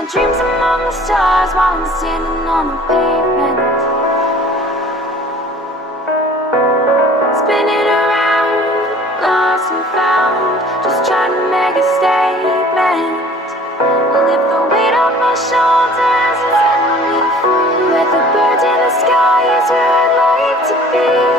my dreams among the stars while I'm standing on the pavement. Spinning around, lost and found, just trying to make a statement. Lift the weight off my shoulders and set me free. With the birds in the sky is where I'd like to be.